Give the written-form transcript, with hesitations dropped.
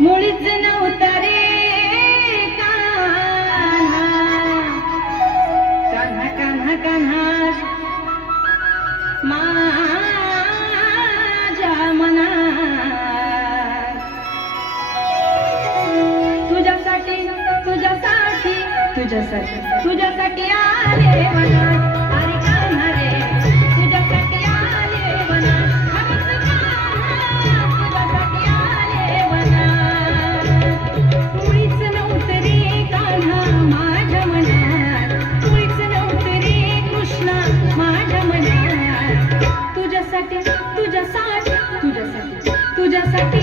मुळीच नव्हता रे कान्हा कान्हा कान्हा कान्हा माझ्या मनात तुझ्यासाठी तुझ्यासाठी तुझ्यासाठी तुझ्यासाठी आले मनात अरे कान्हा रे तुझ्यासाठी आले मनात तुझ्यासाठी आले मनात मुळीच नव्हतं रे कान्हा माझ्या मनात मुळीच नव्हतं रे कृष्णा माझ्या मनात तुझ्यासाठी तुझ्यासाठी तुझ्यासाठी तुझ्यासाठी